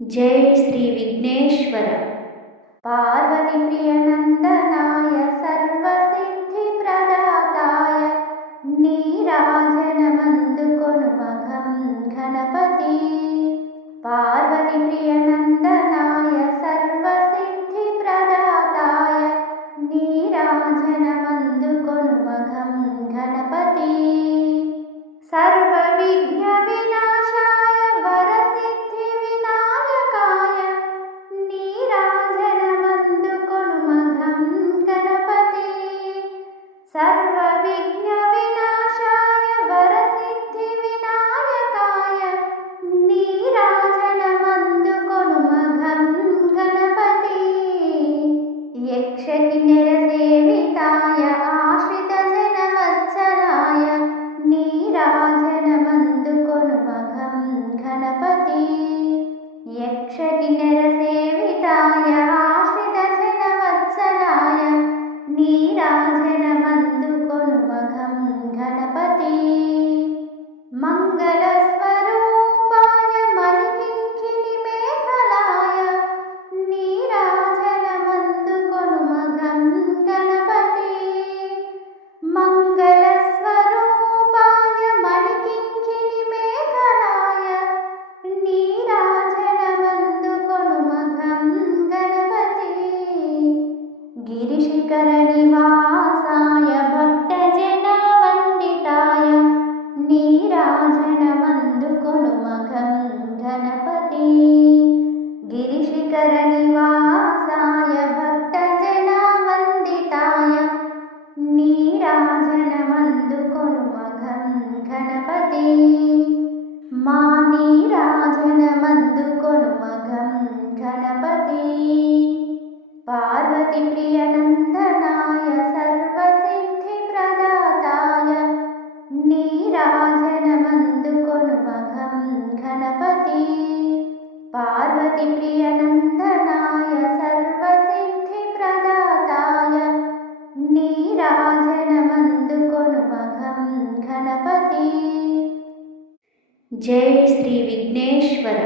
जय श्री विघ्नेश्वर। पार्वती प्रियनंदनाय सर्वसिद्धि प्रदाताय नीराजनमंदुकोनुमघं गणपति। पार्वती प्रियनंदनाय सर्वसिद्धि प्रदाताय नीराजनमंदुकोनुमघं गणपति। सर्वविघ्न विनाशाय वरसिद्धि विनायकाय नीराजनमंदुकोनुमघं गणपति। सर्वविघ्न विनाशाय वरसिद्धि विनायकाय नीराजनमंदुकोनुमघं गणपति। यक्षकिन्नरसेविताय आश्रितजनवत्सलाय नीराजनमंदुकोनुमघं गणपति। यक्षकिन्नरसेविताय आश्रितजनवत्सलाय नीराजनमंदुकोनुमघं गणपति। मंगलस्वरूपाय मणिकिङ्किणिमेखलाय नीराजनमंदुकोनुमघं गणपति। मंगलस्वरूपाय मणिकिङ्किणिमेखलाय नीराजनमंदुकोनुमघं गणपति। गिरिशिखरनिवासाय भक्तजनवन्दिताय नीराजनमंदुकोनुमघं गणपति। गिरिशिखरनिवासाय भक्तजनवन्दिताय नीराजनमंदुकोनुमघं गणपति। मा नीराजनमंदुकोनुमघं गणपति। पार्वती प्रियनंदनाय सर्वसिद्धि प्रदाताय नीराजनमंदुकोनुमघं गणपति। पार्वती प्रियनंदनाय सर्वसिद्धि प्रदाताय नीराजनमंदुकोनुमघं गणपति। जय श्री विघ्नेश्वर।